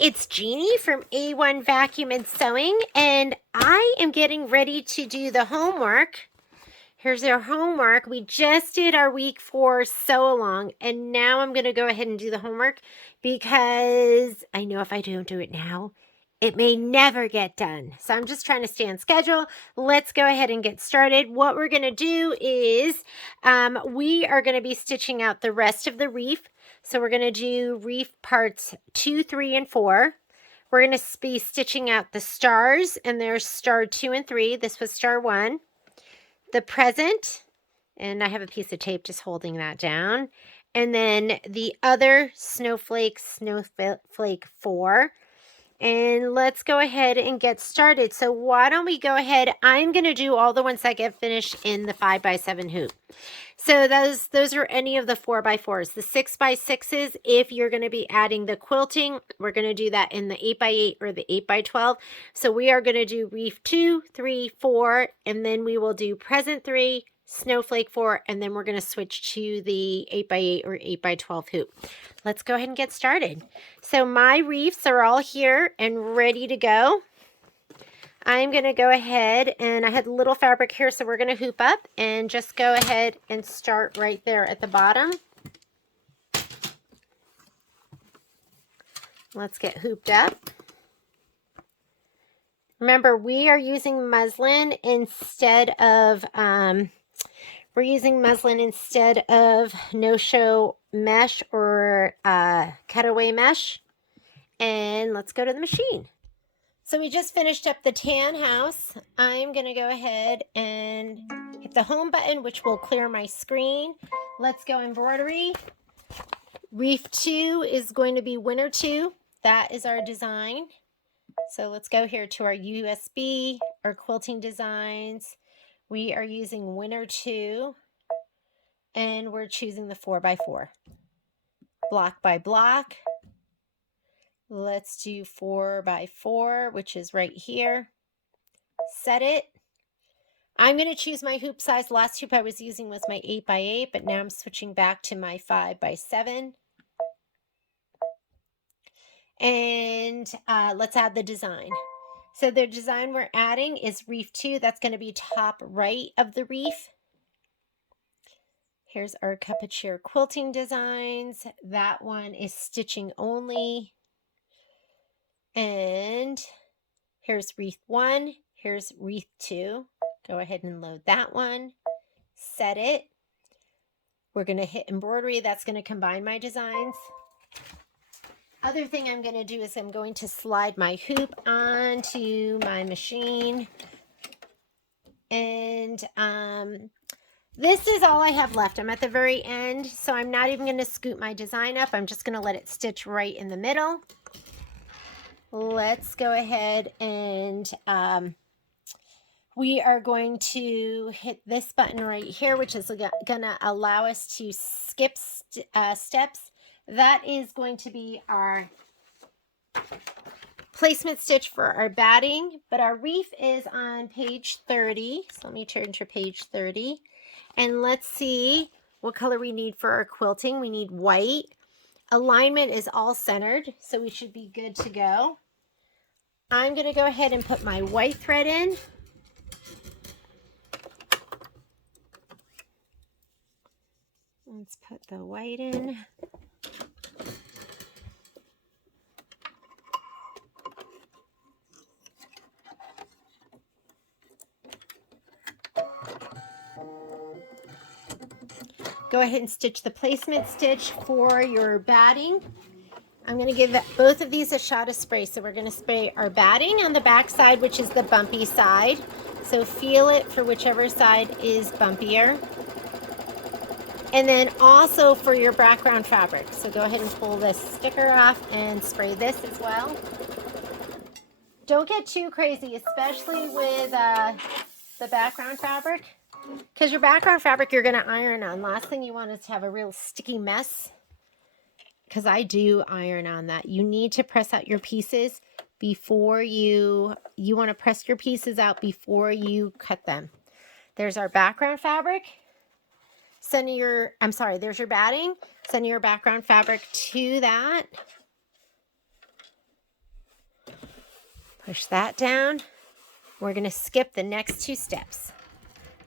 it's Jeannie from A1 Vacuum and Sewing, and I am getting ready to do the homework. Here's our homework. We just did our week 4 sew along, and now I'm going to go ahead and do the homework because I know if I don't do it now, it may never get done. So I'm just trying to stay on schedule. Let's go ahead and get started. What we're going to do is we are going to be stitching out the rest of the wreath. So we're going to do wreath parts 2, 3, and 4. We're going to be stitching out the stars, and there's star 2 and 3. This was star 1. The present, and I have a piece of tape just holding that down. And then the other snowflake 4. And let's go ahead and get started. So why don't we go ahead? I'm going to do all the ones that get finished in the 5x7 hoop. So those are any of the 4x4s. The 6x6s, if you're going to be adding the quilting, we're going to do that in the 8x8 or the 8x12. So we are going to do wreath 2, 3, 4, and then we will do present 3, snowflake 4, and then we're going to switch to the 8x8 or 8x12 hoop. Let's go ahead and get started. So my wreaths are all here and ready to go. I'm going to go ahead, and I had a little fabric here, so we're going to hoop up and just go ahead and start right there at the bottom. Let's get hooped up. Remember, we are using muslin instead of no-show mesh or cutaway mesh. And let's go to the machine. So we just finished up the tan house. I'm going to go ahead and hit the home button, which will clear my screen. Let's go embroidery. Wreath 2 is going to be winter 2. That is our design. So let's go here to our USB, our quilting designs. We are using winter 2, and we're choosing the 4x4. Block by block. Let's do 4x4, which is right here. Set it. I'm going to choose my hoop size. Last hoop I was using was my 8x8, but now I'm switching back to my 5x7. And let's add the design. So the design we're adding is wreath 2. That's going to be top right of the wreath. Here's our capuchin quilting designs. That one is stitching only. And here's wreath 1. Here's wreath 2. Go ahead and load that one. Set it. We're going to hit embroidery. That's going to combine my designs. Other thing I'm going to do is I'm going to slide my hoop onto my machine. And this is all I have left. I'm at the very end, so I'm not even going to scoop my design up. I'm just going to let it stitch right in the middle. Let's go ahead and we are going to hit this button right here, which is going to allow us to skip steps. That is going to be our placement stitch for our batting, but our wreath is on page 30. So let me turn to page 30, and let's see what color we need for our quilting. We need white. Alignment is all centered, so we should be good to go. I'm going to go ahead and put my white thread in. Let's put the white in. Go ahead and stitch the placement stitch for your batting. I'm going to give both of these a shot of spray. So we're going to spray our batting on the back side, which is the bumpy side. So feel it for whichever side is bumpier. And then also for your background fabric. So go ahead and pull this sticker off and spray this as well. Don't get too crazy, especially with the background fabric. Because your background fabric you're going to iron on. Last thing you want is to have a real sticky mess. Because I do iron on that. You need to press out your pieces before you want to press your pieces out before you cut them. There's our background fabric. There's your batting. Send your background fabric to that. Push that down. We're going to skip the next 2 steps.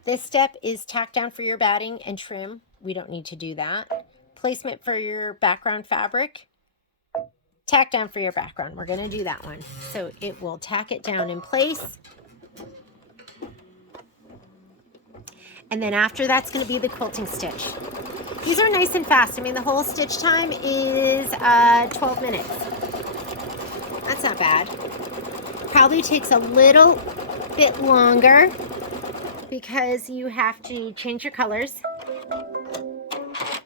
This step is tack down for your batting and trim. We don't need to do that. Placement for your background fabric. Tack down for your background. We're going to do that one. So it will tack it down in place. And then after that's going to be the quilting stitch. These are nice and fast. I mean, the whole stitch time is 12 minutes. That's not bad. Probably takes a little bit longer because you have to change your colors.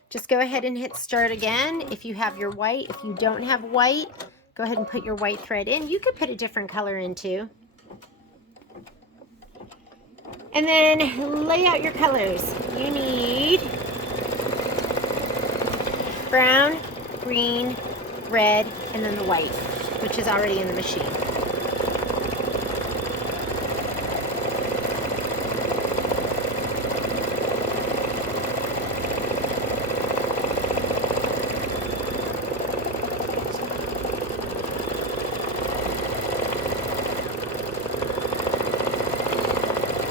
Just go ahead and hit start again if you have your white. If you don't have white, go ahead and put your white thread in. You could put a different color in too. And then lay out your colors. You need brown, green, red, and then the white, which is already in the machine.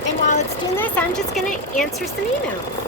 And while it's doing this, I'm just going to answer some emails.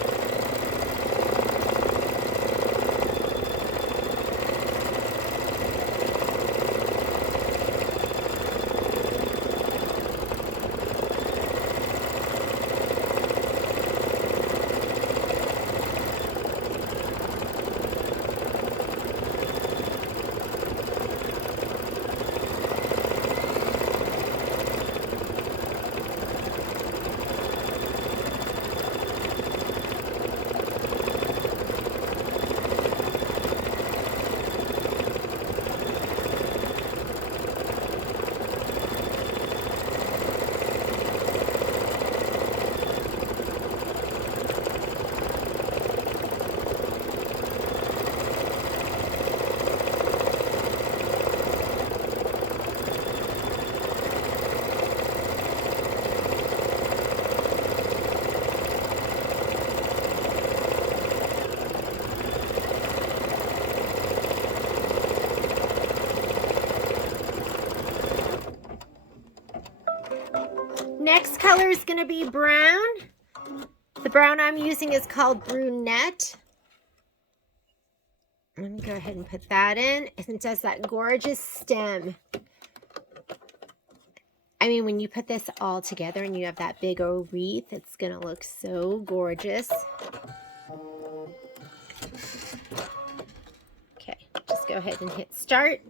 Next color is going to be brown. The brown I'm using is called brunette. Let me go ahead and put that in. And it does that gorgeous stem. I mean, when you put this all together and you have that big old wreath, it's going to look so gorgeous. Okay, just go ahead and hit start.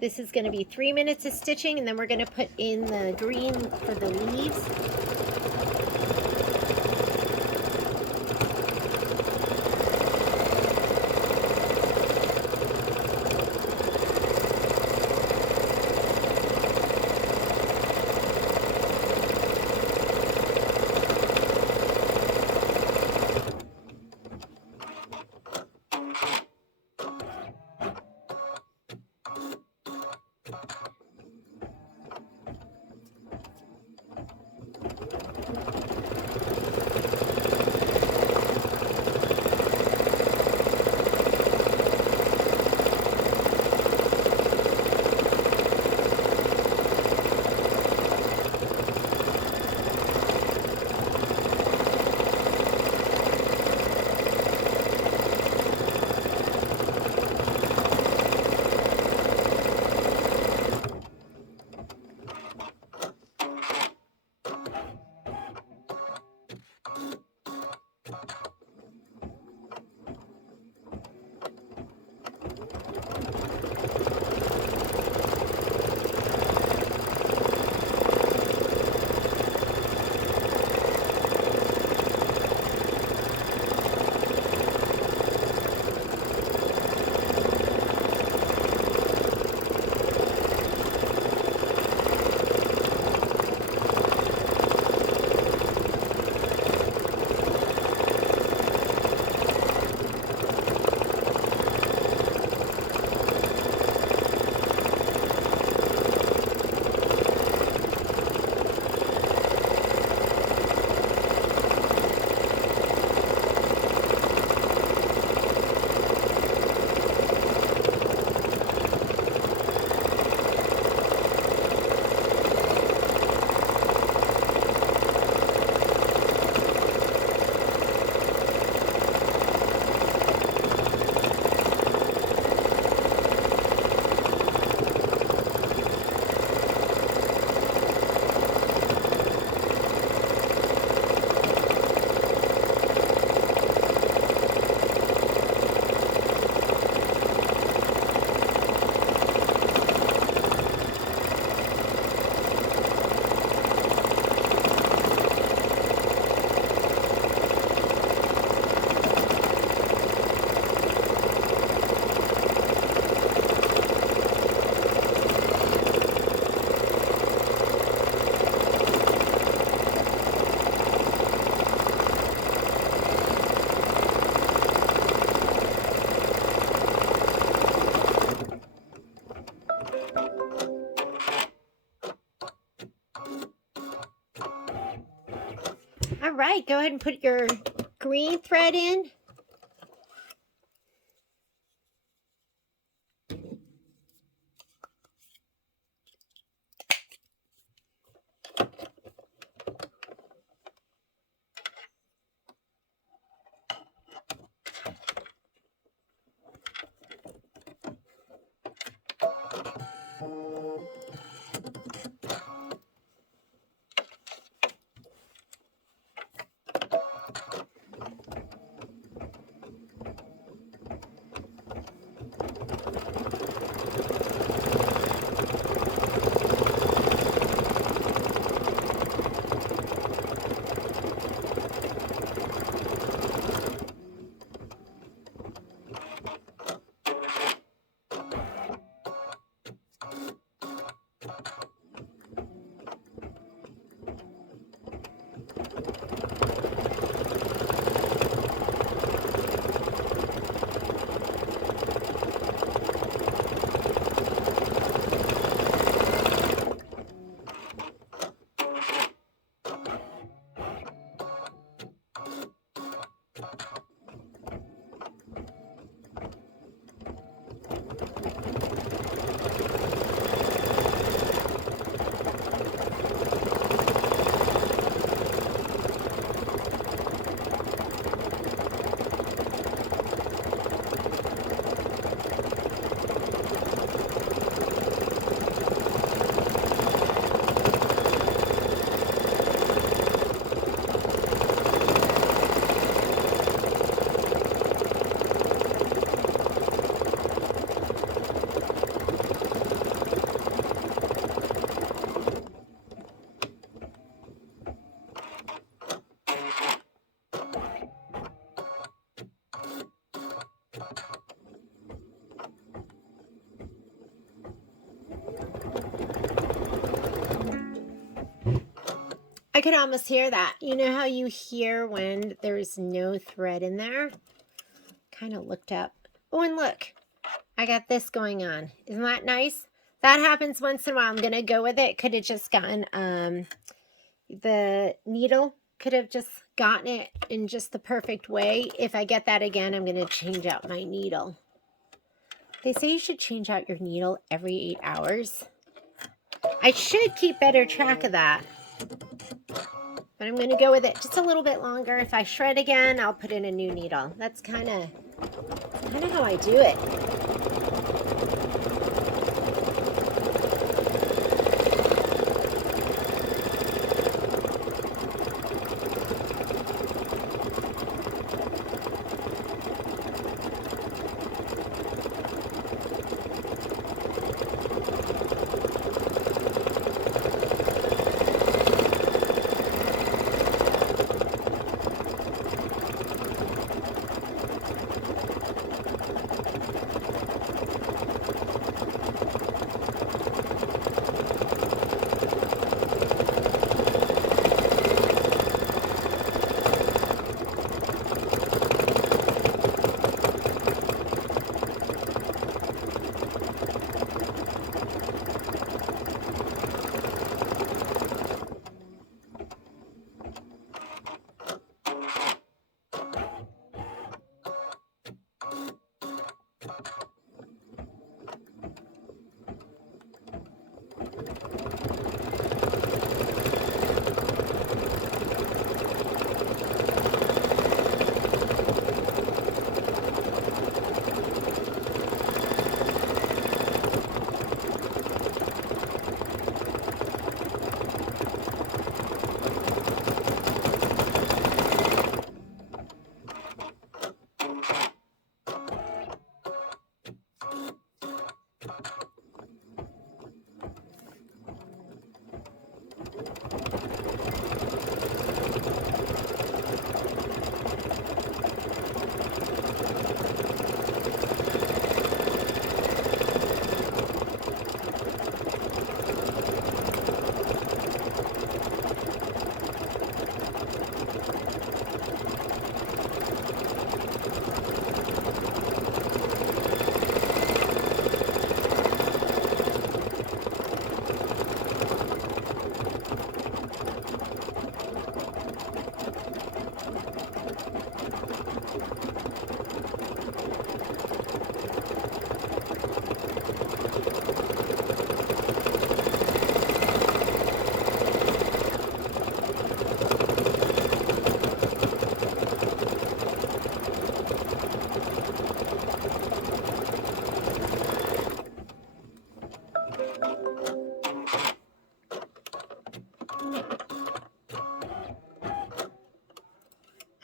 This is going to be 3 minutes of stitching, and then we're going to put in the green for the leaves. right, go ahead and put your green thread in. I could almost hear that. You know how you hear when there's no thread in there? Kind of looked up. Oh, and look, I got this going on. Isn't that nice? That happens once in a while. I'm going to go with it. Could have just gotten the needle. Could have just gotten it in just the perfect way. If I get that again, I'm going to change out my needle. They say you should change out your needle every 8 hours. I should keep better track of that. But I'm going to go with it just a little bit longer. If I shred again, I'll put in a new needle. That's kind of how I do it.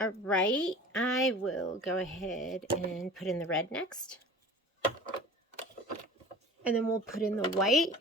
All right, I will go ahead and put in the red next. And then we'll put in the white.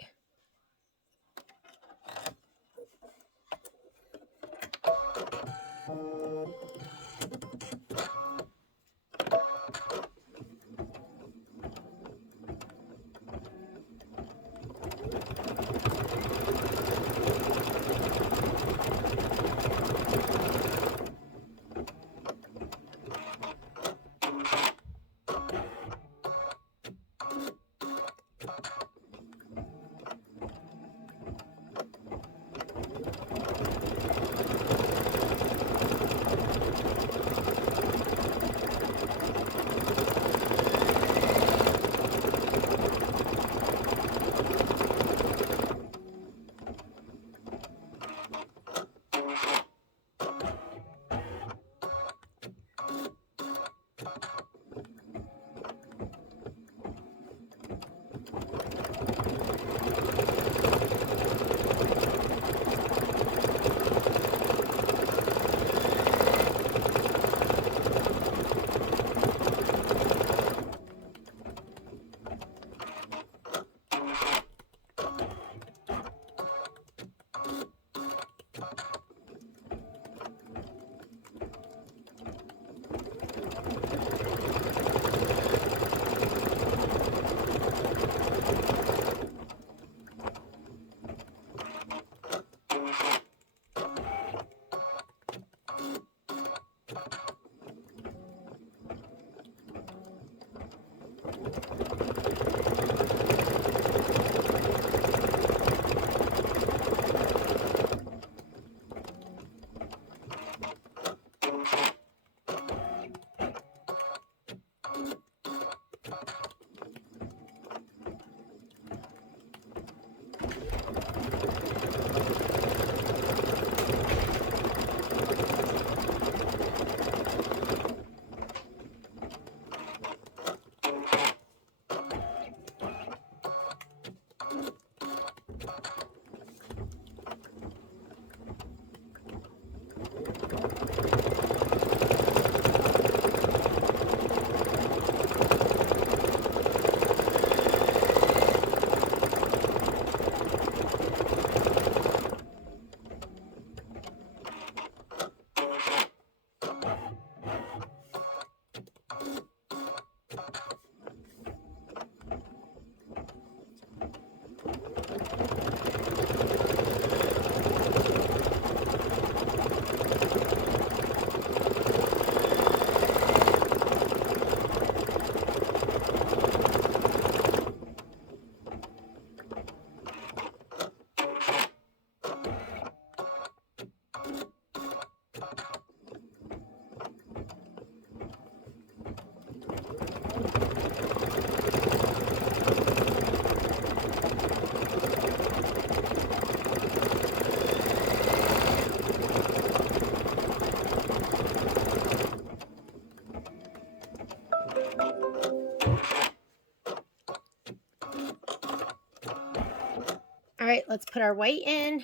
All right, let's put our white in.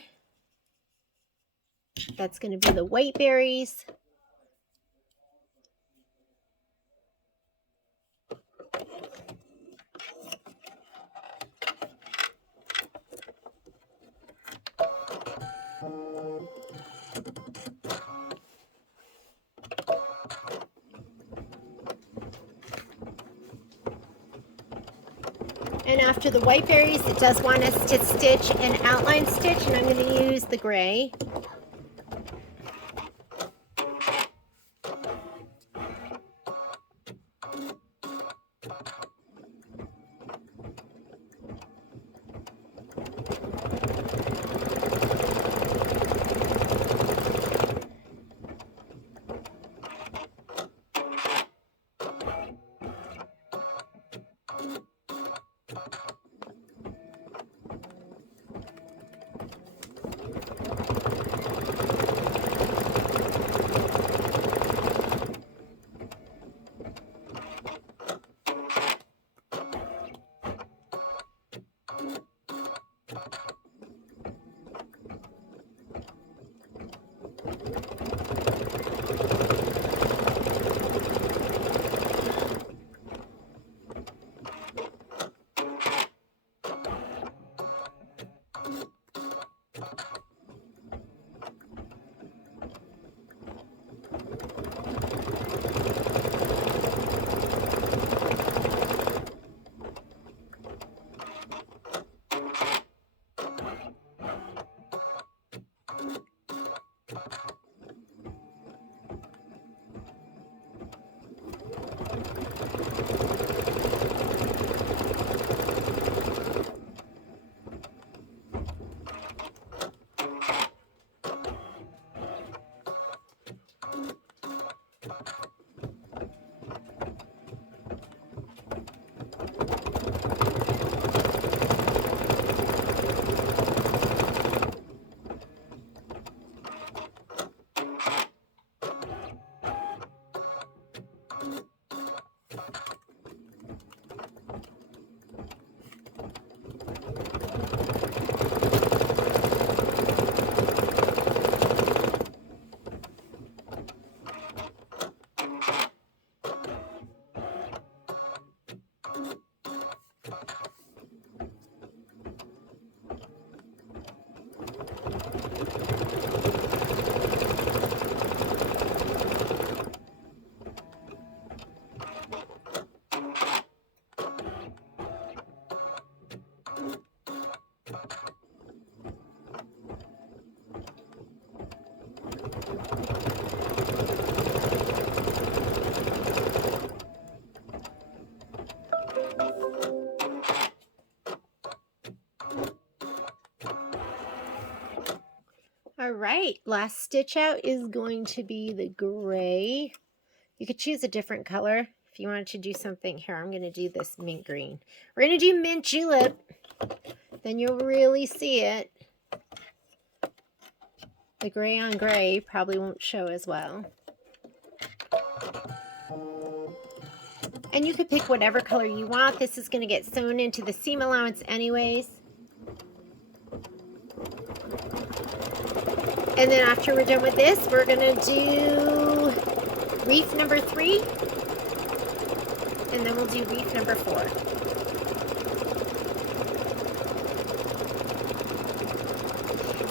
That's going to be the white berries. And after the white berries, it does want us to stitch an outline stitch, and I'm going to use the gray. All right, last stitch out is going to be the gray. You could choose a different color if you wanted to do something. Here, I'm going to do this mint green. We're going to do mint julep. Then you'll really see it. The gray on gray probably won't show as well. And you could pick whatever color you want. This is going to get sewn into the seam allowance anyways. And then after we're done with this, we're going to do wreath number 3. And then we'll do wreath number 4.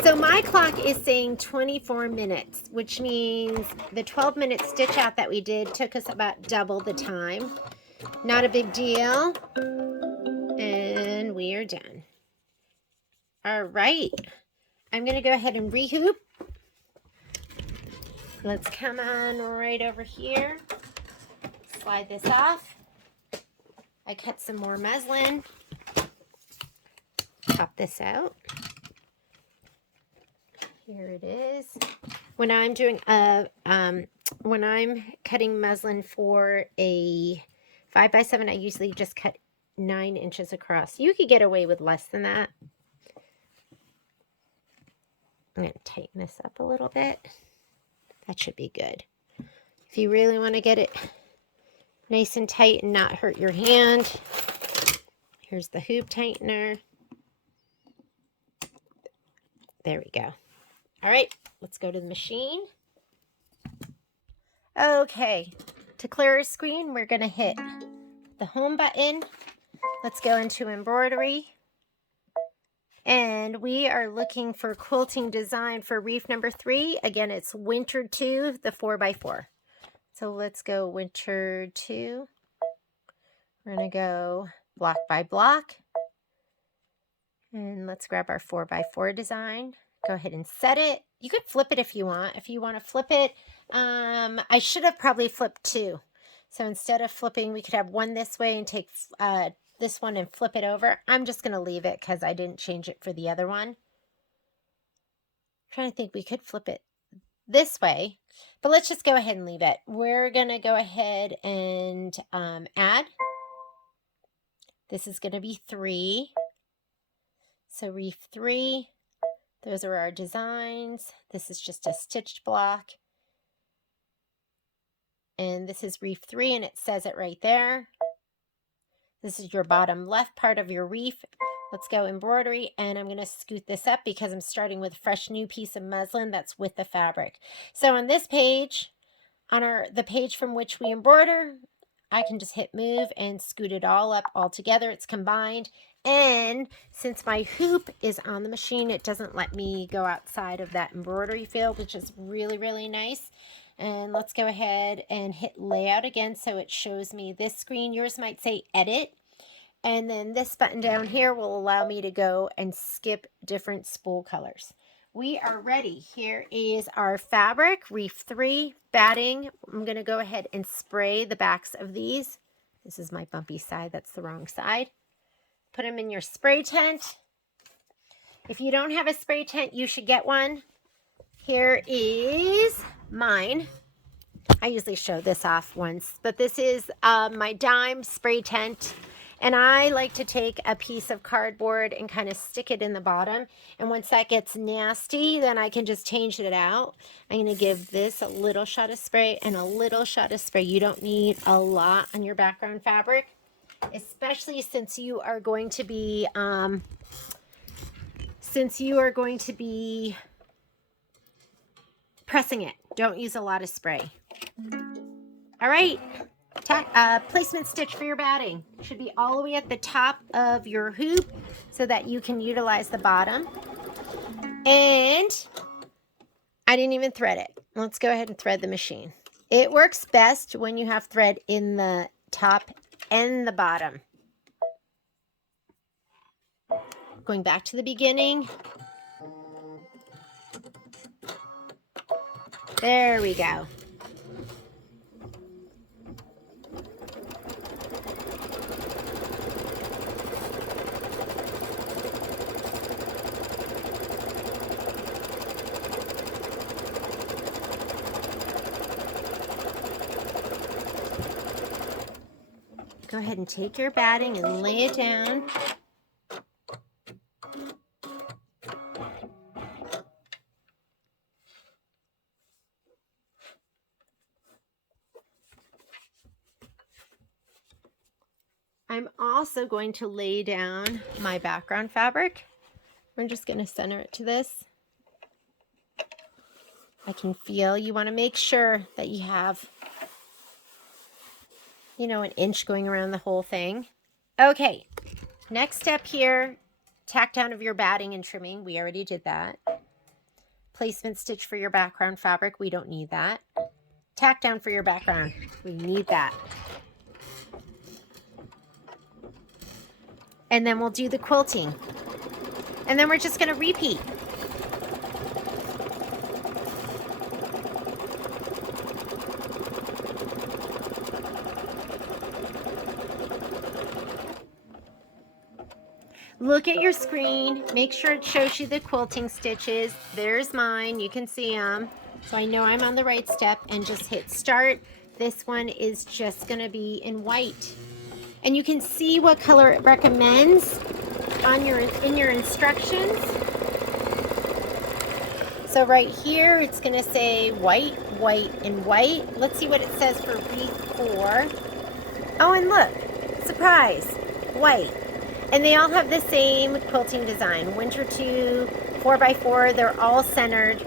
So my clock is saying 24 minutes, which means the 12-minute stitch out that we did took us about double the time. Not a big deal. And we are done. All right. I'm going to go ahead and rehoop. Let's come on right over here. Slide this off. I cut some more muslin. Pop this out. Here it is. When I'm doing when I'm cutting muslin for a 5x7, I usually just cut 9 inches across. You could get away with less than that. I'm going to tighten this up a little bit. That should be good. If you really want to get it nice and tight and not hurt your hand, here's the hoop tightener. There we go. All right, let's go to the machine. Okay, to clear our screen, we're going to hit the home button. Let's go into embroidery. And we are looking for quilting design for wreath number 3. Again, it's winter 2, the 4x4. So let's go winter 2. We're going to go block by block. And let's grab our 4x4 design. Go ahead and set it. You could flip it if you want. If you want to flip it, I should have probably flipped 2. So instead of flipping, we could have one this way and take this one and flip it over. I'm just going to leave it because I didn't change it for the other one. I'm trying to think, we could flip it this way, but let's just go ahead and leave it. We're going to go ahead and add. This is going to be 3. So wreath 3. Those are our designs. This is just a stitched block. And this is wreath 3, and it says it right there. This is your bottom left part of your wreath. Let's go embroidery, and I'm going to scoot this up because I'm starting with a fresh new piece of muslin that's with the fabric. So on this page, on the page from which we embroider, I can just hit move and scoot it all up all together. It's combined. And since my hoop is on the machine, it doesn't let me go outside of that embroidery field, which is really, really nice. And let's go ahead and hit layout again so it shows me this screen. Yours might say edit. And then this button down here will allow me to go and skip different spool colors. We are ready. Here is our fabric, wreath 3, batting. I'm going to go ahead and spray the backs of these. This is my bumpy side. That's the wrong side. Put them in your spray tent. If you don't have a spray tent, you should get one. Here is mine. I usually show this off once, but this is my dime spray tent. And I like to take a piece of cardboard and kind of stick it in the bottom. And once that gets nasty, then I can just change it out. I'm going to give this a little shot of spray and a little shot of spray. You don't need a lot on your background fabric, especially since you are going to be, pressing it. Don't use a lot of spray. All right. Placement stitch for your batting should be all the way at the top of your hoop so that you can utilize the bottom. And I didn't even thread it. Let's go ahead and thread the machine. It works best when you have thread in the top and the bottom. Going back to the beginning. There we go. Go ahead and take your batting and lay it down. I'm also going to lay down my background fabric. I'm just going to center it to this. I can feel you want to make sure that you have, you know, an inch going around the whole thing. Okay, next step here, tack down of your batting and trimming. We already did that. Placement stitch for your background fabric. We don't need that. Tack down for your background. We need that. And then we'll do the quilting. And then we're just going to repeat. Look at your screen. Make sure it shows you the quilting stitches. There's mine. You can see them. So I know I'm on the right step, and just hit start. This one is just going to be in white. And you can see what color it recommends on in your instructions. So right here, it's going to say white, white, and white. Let's see what it says for Wreath 4. Oh, and look, surprise, white. And they all have the same quilting design. Winter 2, 4x4, they're all centered.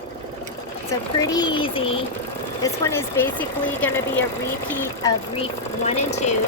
So pretty easy. This one is basically going to be a repeat of Wreath 1 and 2.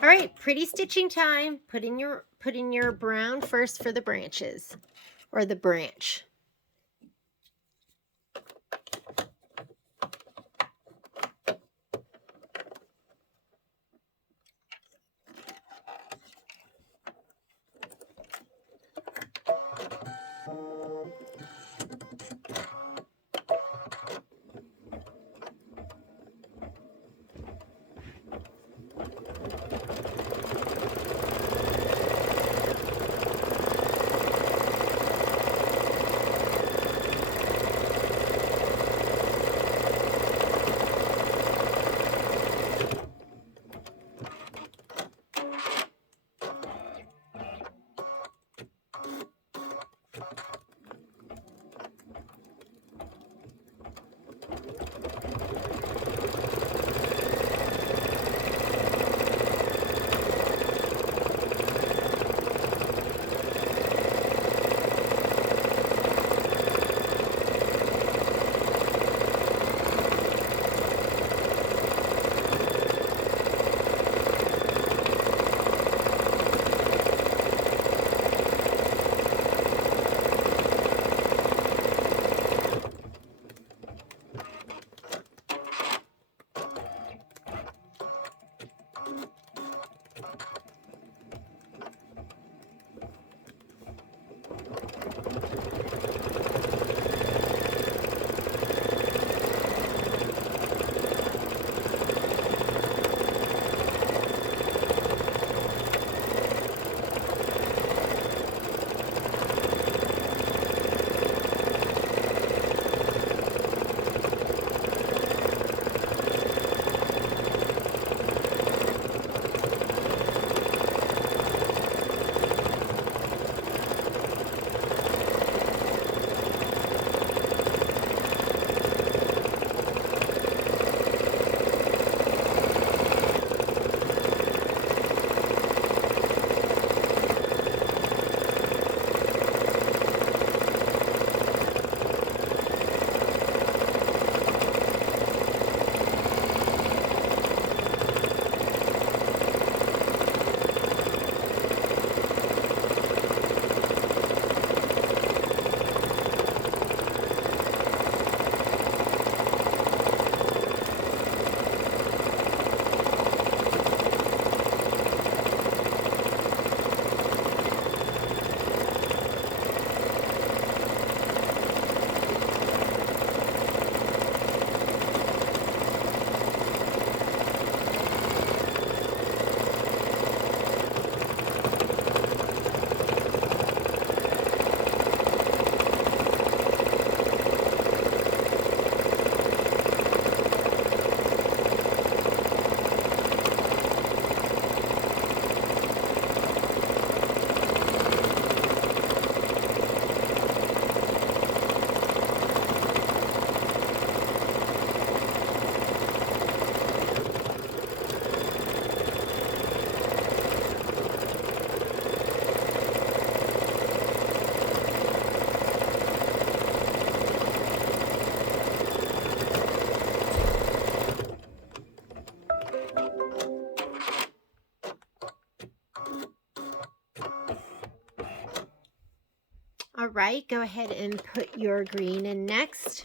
All right, pretty stitching time. Put in your brown first for the branches, or the branch. All right, go ahead and put your green in next.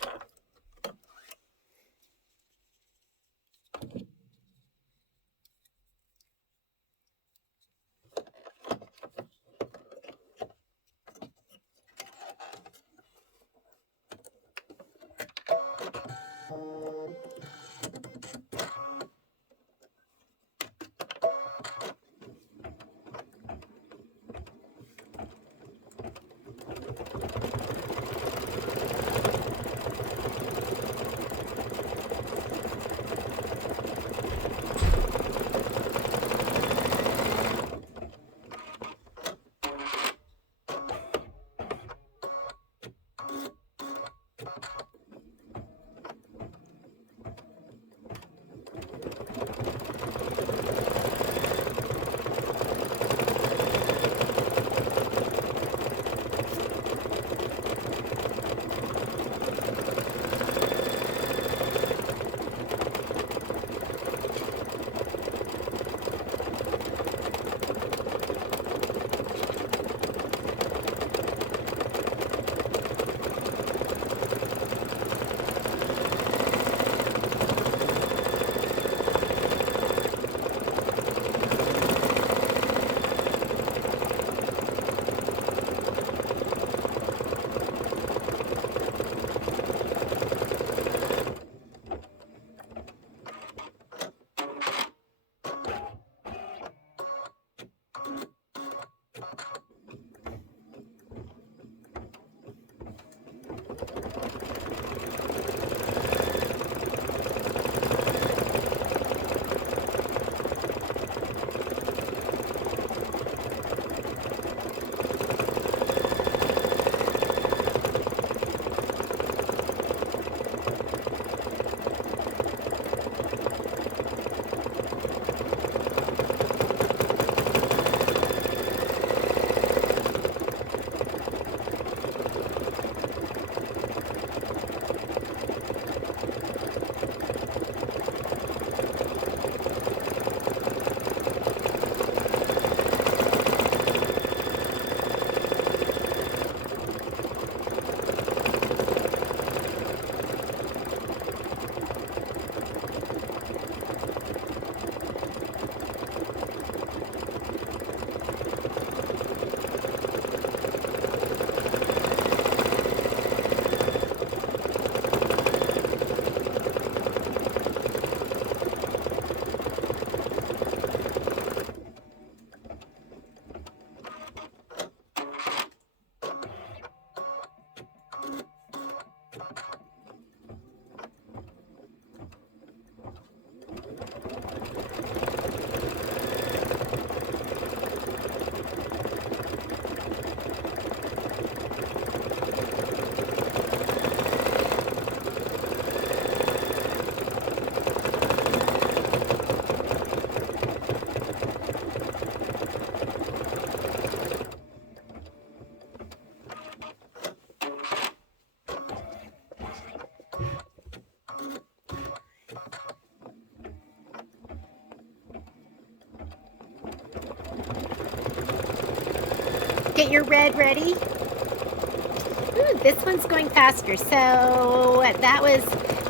Get your red ready. Ooh, this one's going faster. So that was,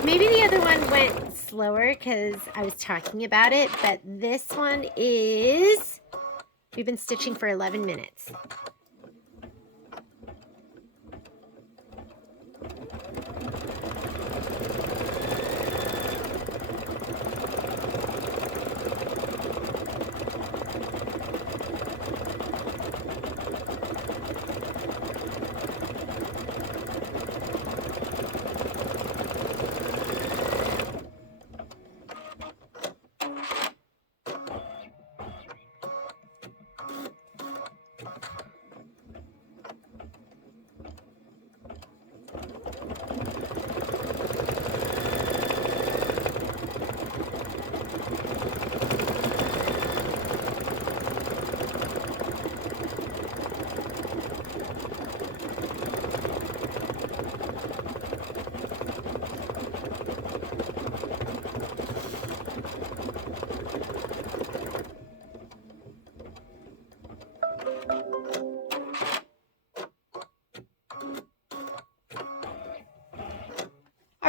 maybe the other one went slower because I was talking about it, but this one is, we've been stitching for 11 minutes.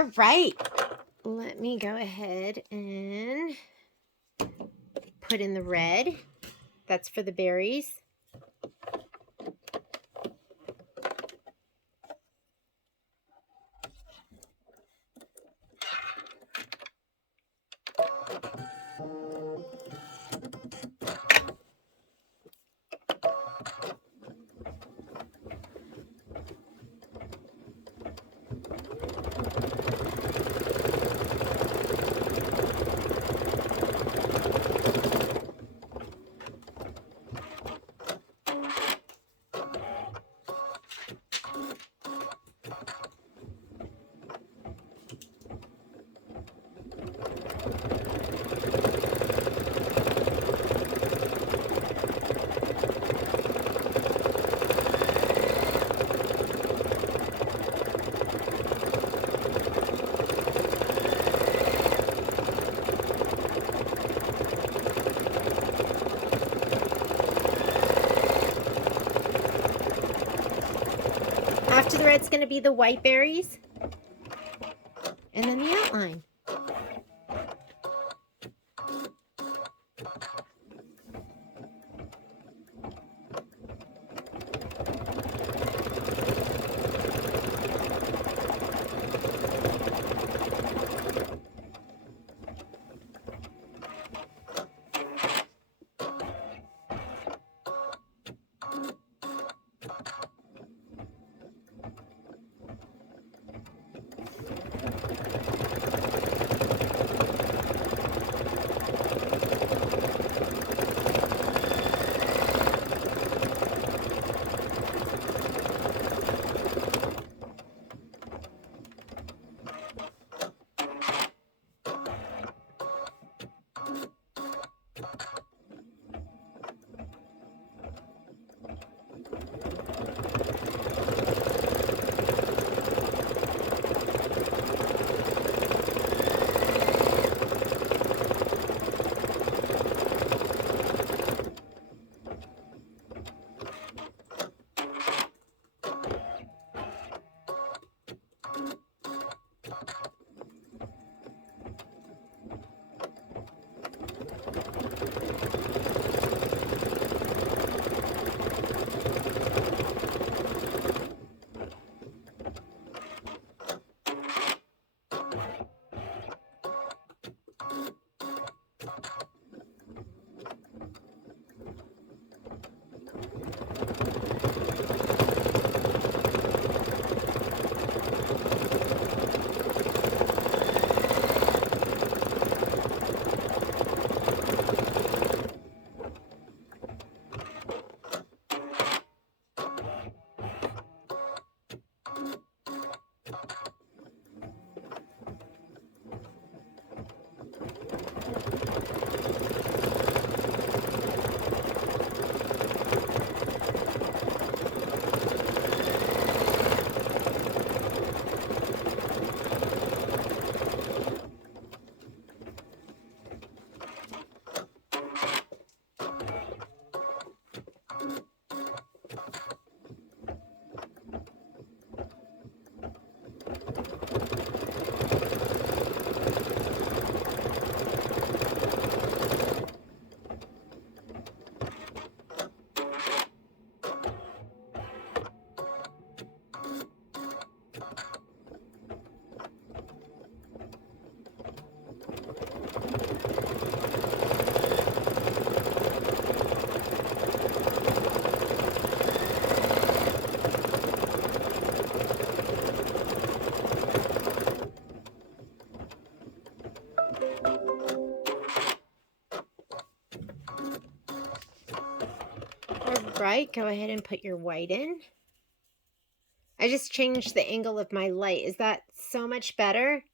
All right. Let me go ahead and put in the red. That's for the berries. After the red's going to be the white berries. And then the outline. Right, go ahead and put your white in. I just changed the angle of my light. Is that so much better?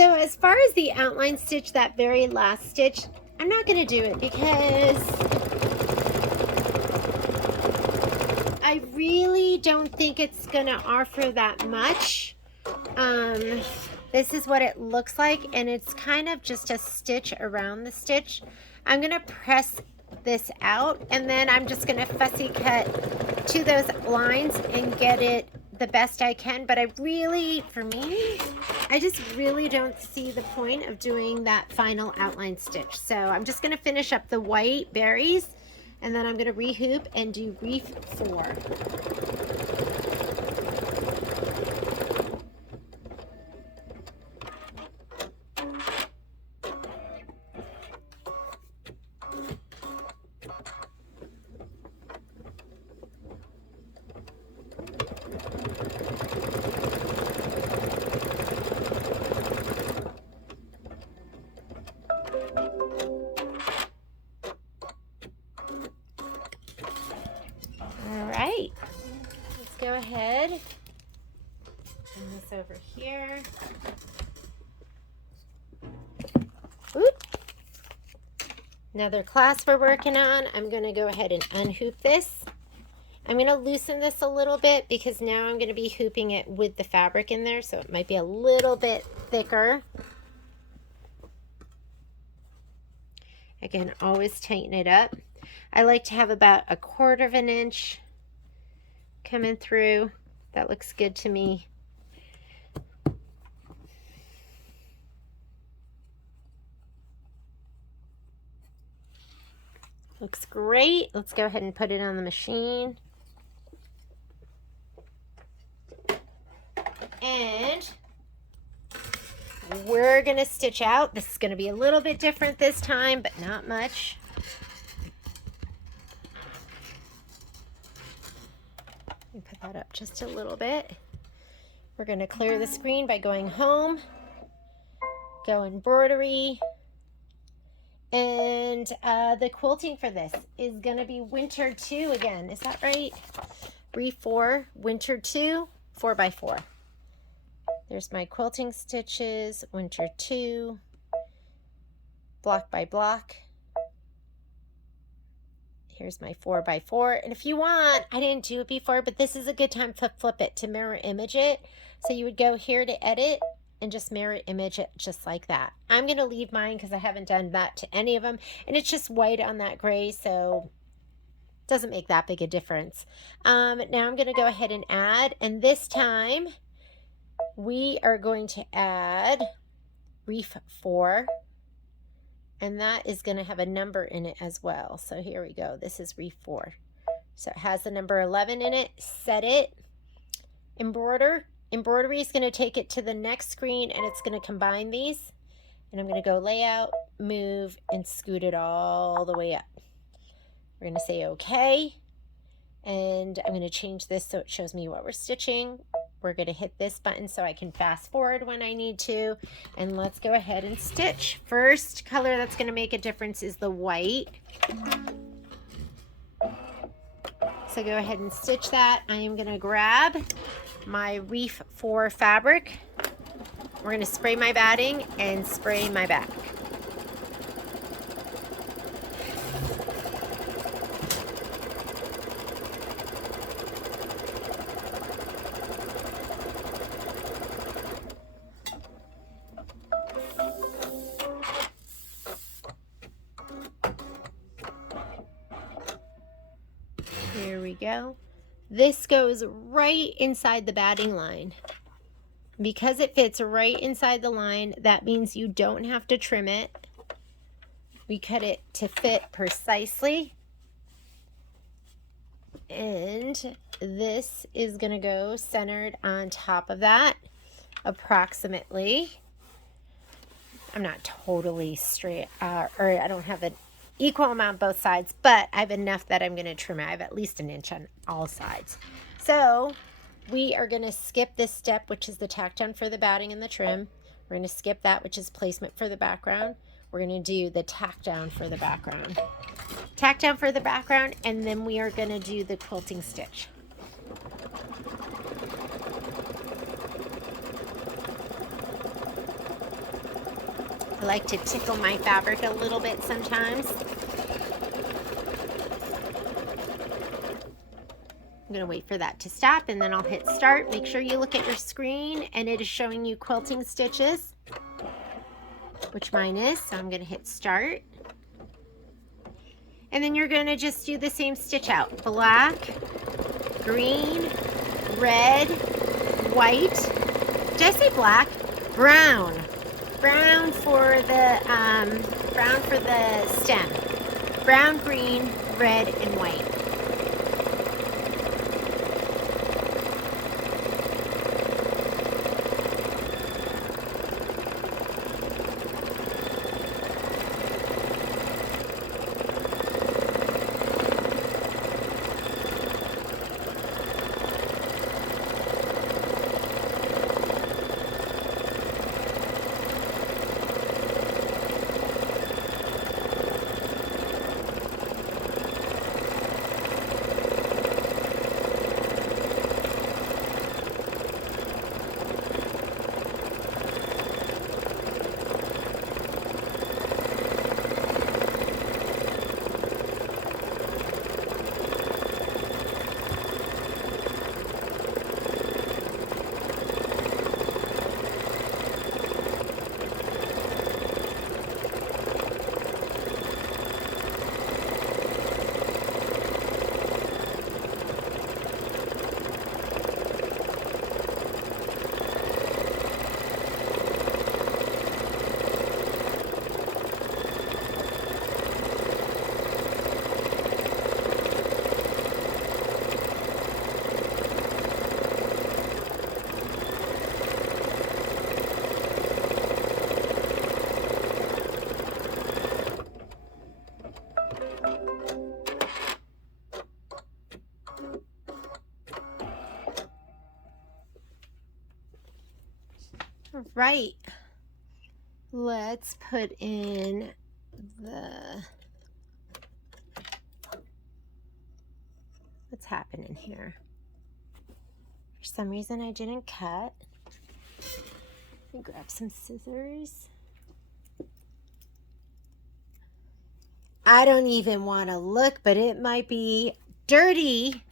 So as far as the outline stitch, that very last stitch, I'm not going to do it because I really don't think it's going to offer that much. This is what it looks like, and it's kind of just a stitch around the stitch. I'm going to press this out, and then I'm just going to fussy cut to those lines and get it the best I can. But I really, for me, I just really don't see the point of doing that final outline stitch. So I'm just going to finish up the white berries, and then I'm going to rehoop and do Wreath 4. Alright, let's go ahead, bring this over here. Oop. Another class we're working on. I'm going to go ahead and unhoop this. I'm going to loosen this a little bit because now I'm going to be hooping it with the fabric in there, so it might be a little bit thicker. Again, always tighten it up. I like to have about 1/4 of an inch coming through. That looks good to me. Looks great. Let's go ahead and put it on the machine. And we're going to stitch out. This is going to be a little bit different this time, but not much. Let me put that up just a little bit. We're going to clear the screen by going home, go embroidery, and the quilting for this is going to be Winter 2 again. Is that right? Wreath 4, Winter 2, 4x4. There's my quilting stitches, Winter 2, block by block. Here's my 4x4. And if you want, I didn't do it before, but this is a good time to flip it, to mirror image it. So you would go here to edit and just mirror image it just like that. I'm going to leave mine because I haven't done that to any of them. And it's just white on that gray, so it doesn't make that big a difference. Now I'm going to go ahead and add, and this time we are going to add Wreath 4. And that is going to have a number in it as well. So here we go. This is Wreath 4. So it has the number 11 in it. Set it. Embroider. Embroidery is going to take it to the next screen, and it's going to combine these. And I'm going to go layout, move, and scoot it all the way up. We're going to say OK. And I'm going to change this so it shows me what we're stitching. We're going to hit this button so I can fast forward when I need to. And let's go ahead and stitch. First color that's going to make a difference is the white. So go ahead and stitch that. I am going to grab my Wreath 4 fabric. We're going to spray my batting and spray my back. Here we go. This goes right inside the batting line. Because it fits right inside the line, that means you don't have to trim it. We cut it to fit precisely. And this is going to go centered on top of that, approximately. I'm not totally straight, or I don't have an equal amount both sides, but I have enough that I'm going to trim it. I have at least 1 inch on all sides. So we are going to skip this step, which is the tack down for the batting and the trim. We're going to skip that, which is placement for the background. We're going to do the tack down for the background. Tack down for the background, and then we are going to do the quilting stitch. I like to tickle my fabric a little bit sometimes. I'm going to wait for that to stop and then I'll hit start. Make sure you look at your screen and it is showing you quilting stitches, which mine is, so I'm going to hit start. And then you're going to just do the same stitch out. Black, green, red, white. Did I say black? Brown. Brown for the stem. Brown, green, red, and white. All right, let's put in what's happening here. For some reason I didn't cut. Let me grab some scissors. I don't even want to look, but it might be dirty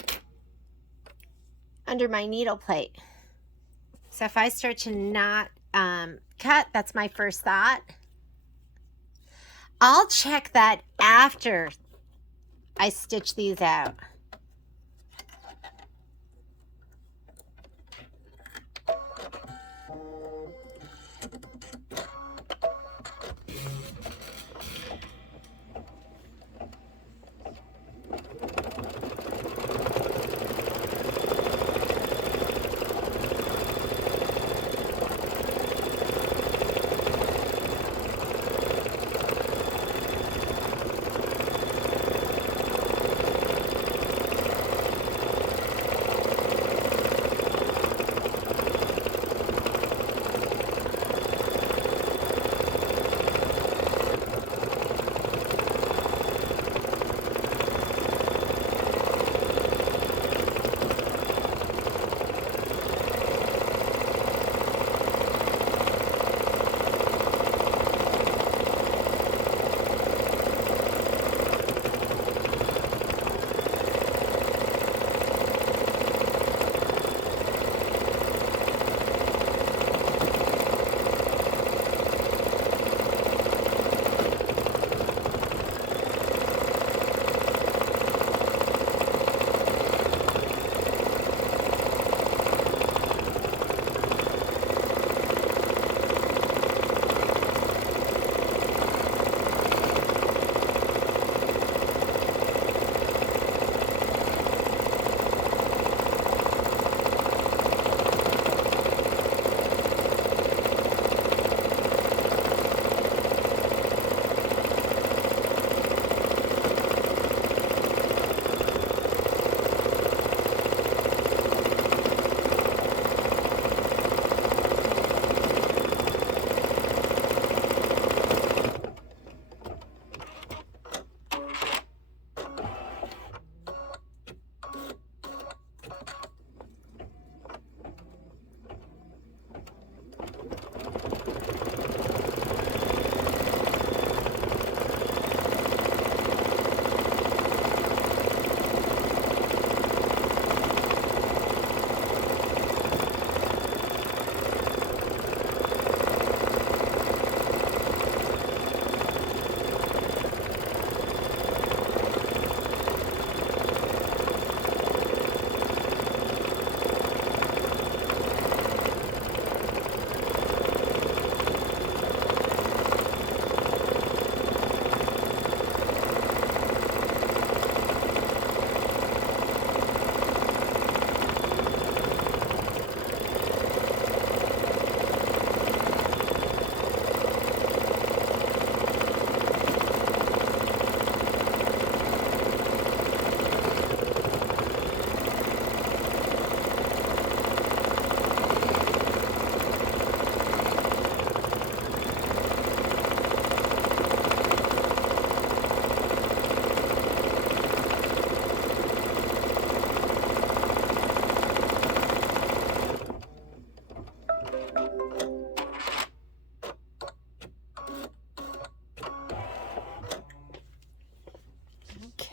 under my needle plate. So if I start to not cut, that's my first thought. I'll check that after I stitch these out.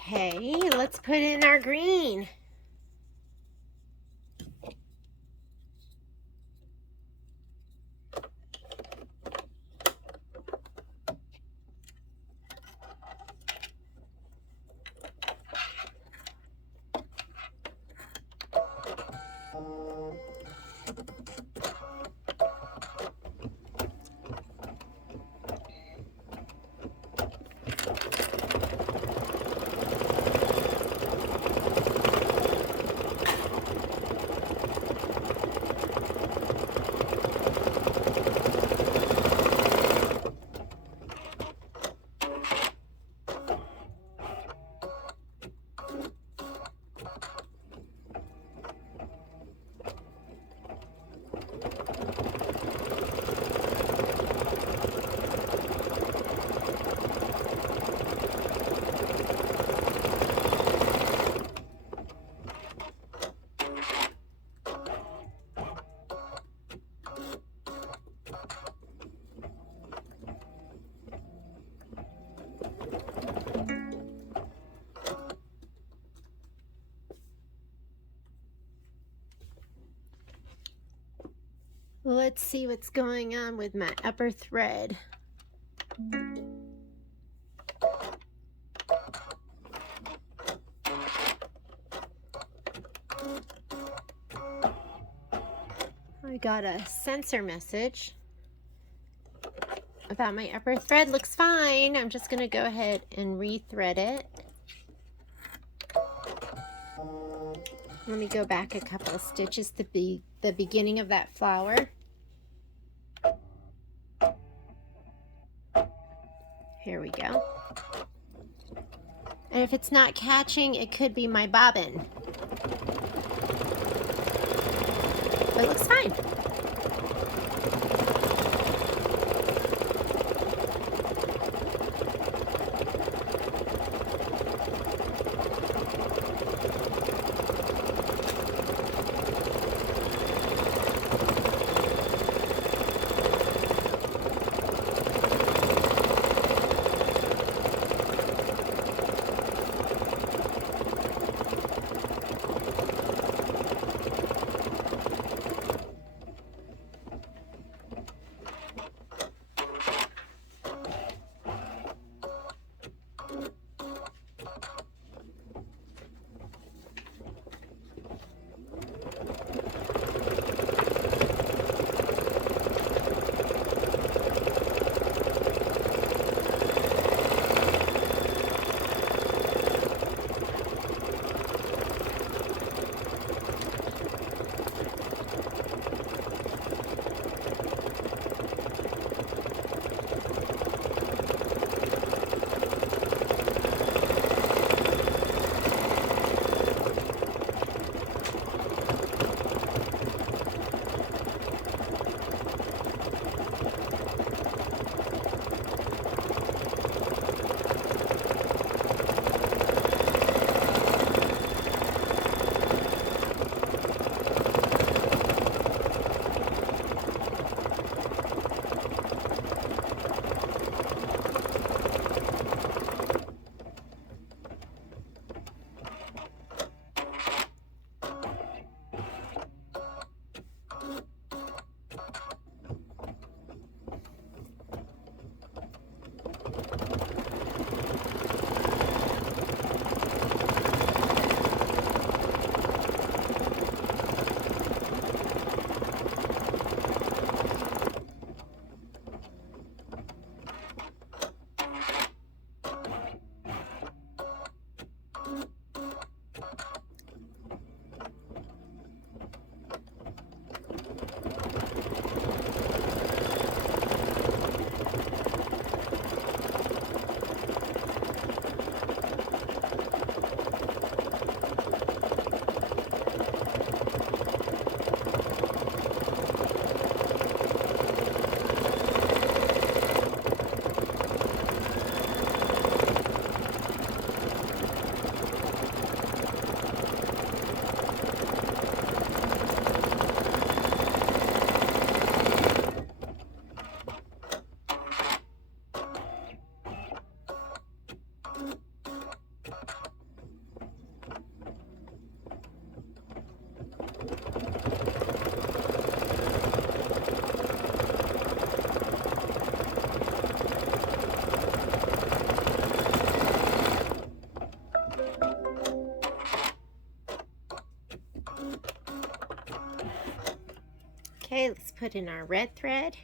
Okay, let's put in our green. Let's see what's going on with my upper thread. I got a sensor message about my upper thread. Looks fine. I'm just going to go ahead and re-thread it. Let me go back a couple of stitches to be the beginning of that flower. Here we go. And if it's not catching, it could be my bobbin. But it looks fine. put in our red thread.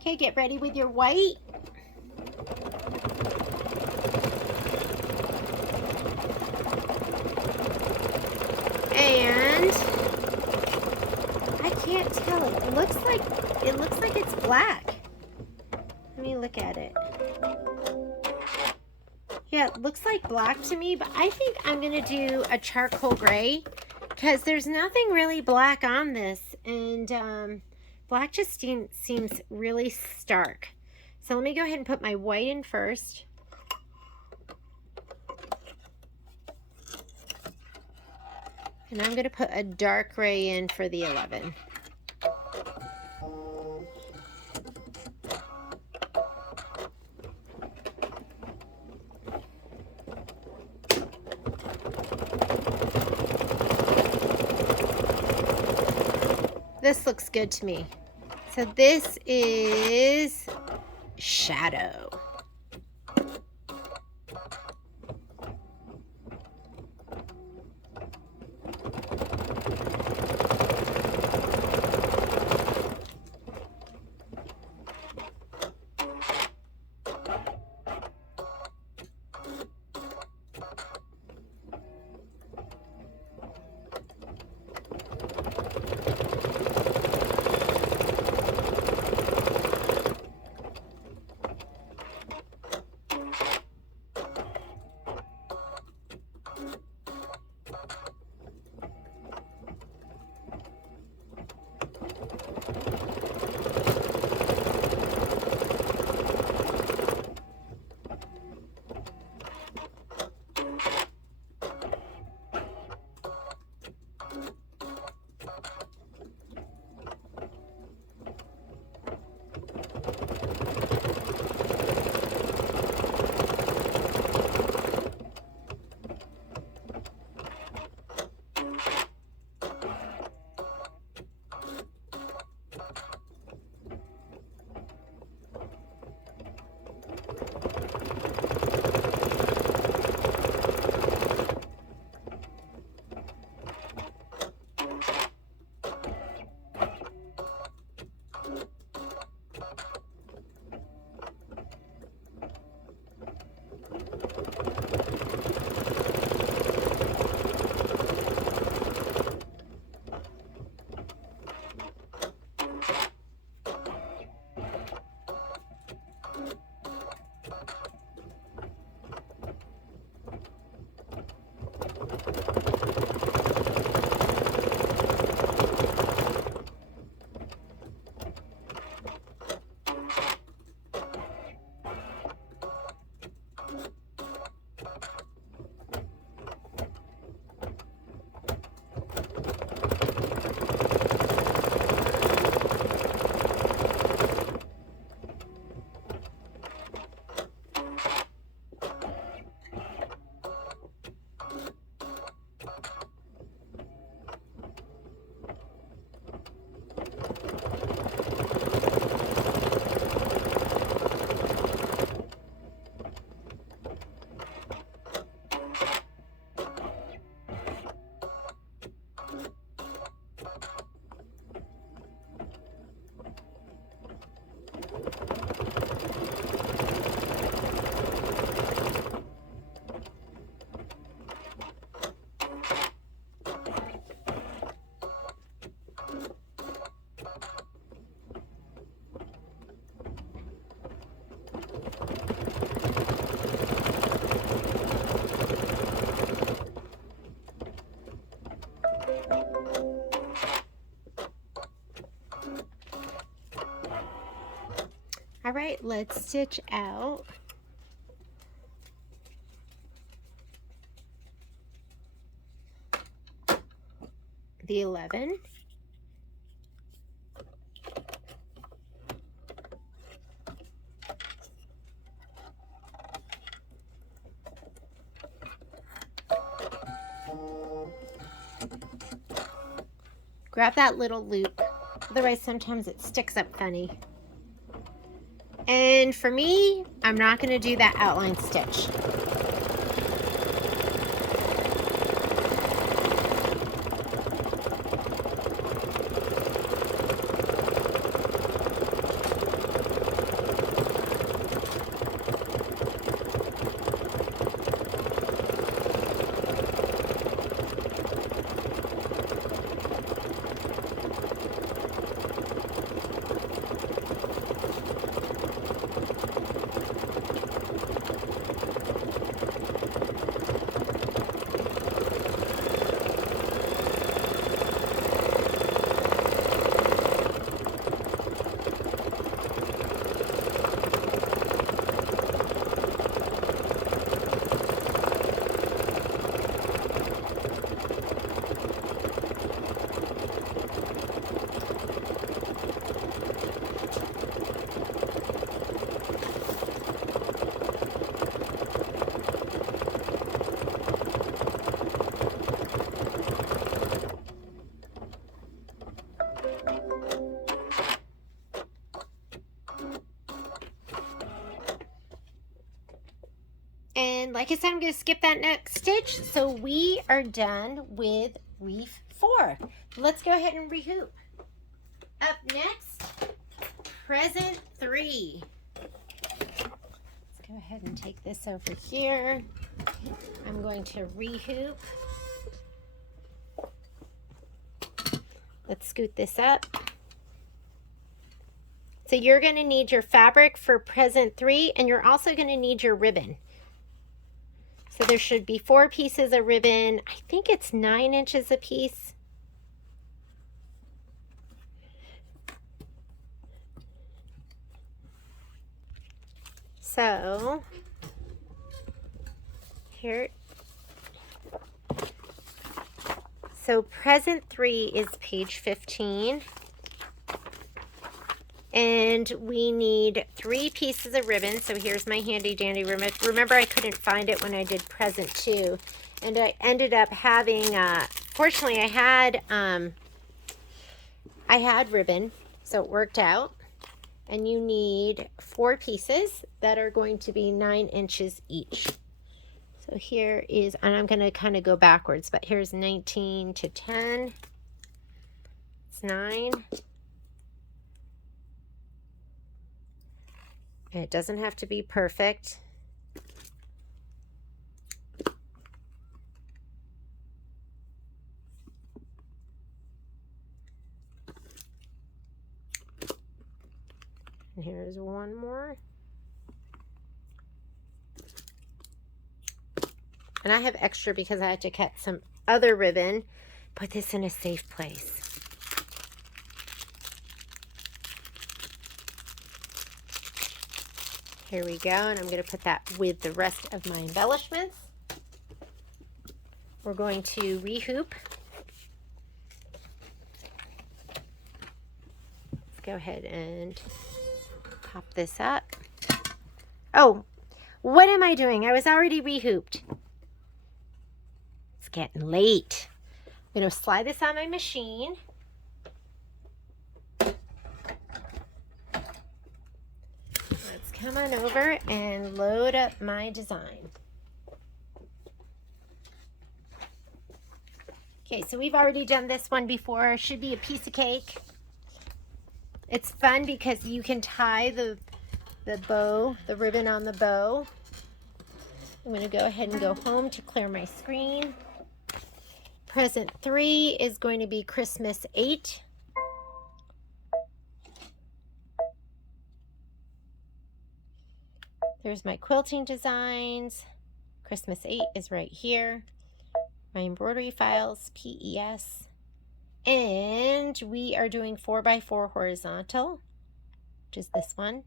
Okay, get ready with your white. And I can't tell. It looks like it's black. Let me look at it. Yeah, it looks like black to me, but I think I'm gonna do a charcoal gray because there's nothing really black on this, and black just seems really stark. So let me go ahead and put my white in first. And I'm going to put a dark gray in for the 11. This looks good to me. So this is Shadow. All right, let's stitch out the 11. Grab that little loop, otherwise sometimes it sticks up funny. And for me, I'm not going to do that outline stitch. And like I said, I'm going to skip that next stitch. So we are done with Wreath 4. Let's go ahead and rehoop. Up next, present 3. Let's go ahead and take this over here. I'm going to rehoop. Let's scoot this up. So you're going to need your fabric for present 3, and you're also going to need your ribbon. So there should be 4 pieces of ribbon. I think it's 9 inches a piece. So here. So present 3 is page 15. And we need 3 pieces of ribbon. So here's my handy dandy ribbon. Remember, I couldn't find it when I did present 2. And I ended up having, fortunately I had ribbon, so it worked out. And you need 4 pieces that are going to be 9 inches each. So here is, and I'm going to kind of go backwards, but here's 19 to 10. It's 9. And it doesn't have to be perfect. And here's one more. And I have extra because I had to cut some other ribbon. Put this in a safe place. Here we go, and I'm going to put that with the rest of my embellishments. We're going to rehoop. Let's go ahead and pop this up. Oh, what am I doing? I was already rehooped. It's getting late. I'm going to slide this on my machine. Come on over and load up my design. Okay, so we've already done this one before. Should be a piece of cake. It's fun because you can tie the bow, the ribbon on the bow. I'm going to go ahead and go home to clear my screen. Present 3 is going to be Christmas 8. There's my quilting designs. Christmas 8 is right here. My embroidery files, PES. And we are doing 4x4 horizontal, which is this one.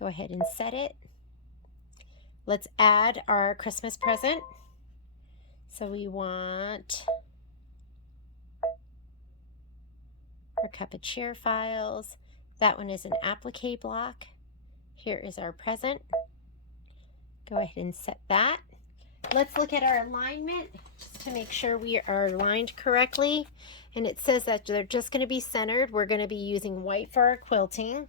Go ahead and set it. Let's add our Christmas present. So we want our cup of cheer files. That one is an applique block. Here is our present. Go ahead and set that. Let's look at our alignment just to make sure we are aligned correctly. And it says that they're just going to be centered. We're going to be using white for our quilting.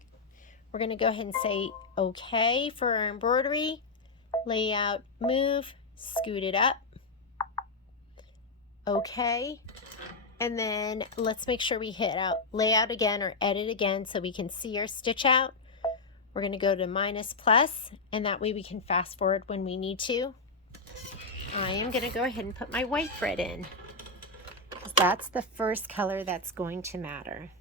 We're going to go ahead and say okay for our embroidery. Layout, move, scoot it up. Okay. And then let's make sure we hit out layout again or edit again so we can see our stitch out. We're going to go to minus plus, and that way we can fast forward when we need to. I am going to go ahead and put my white thread in, because that's the first color that's going to matter.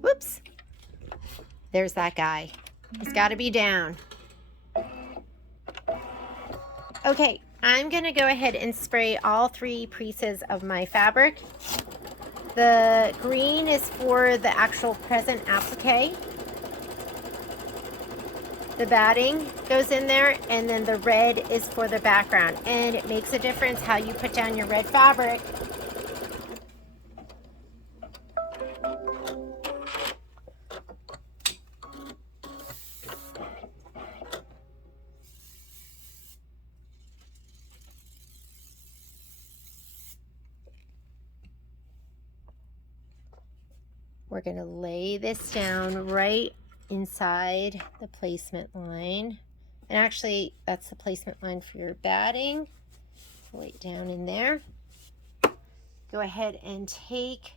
Whoops. There's that guy. He's got to be down. Okay, I'm going to go ahead and spray all 3 pieces of my fabric. The green is for the actual present applique. The batting goes in there, and then the red is for the background. And it makes a difference how you put down your red fabric. We're going to lay this down right inside the placement line. And actually, that's the placement line for your batting. Lay it down in there. Go ahead and take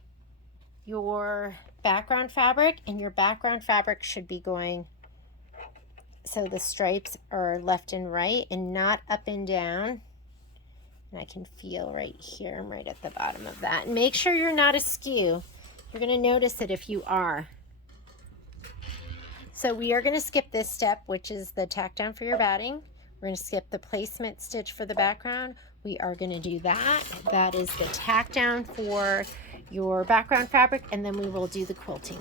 your background fabric, and your background fabric should be going so the stripes are left and right and not up and down. And I can feel right here, I'm right at the bottom of that. And make sure you're not askew. You're going to notice it if you are. So we are going to skip this step, which is the tack down for your batting. We're going to skip the placement stitch for the background. We are going to do that. That is the tack down for your background fabric, and then we will do the quilting.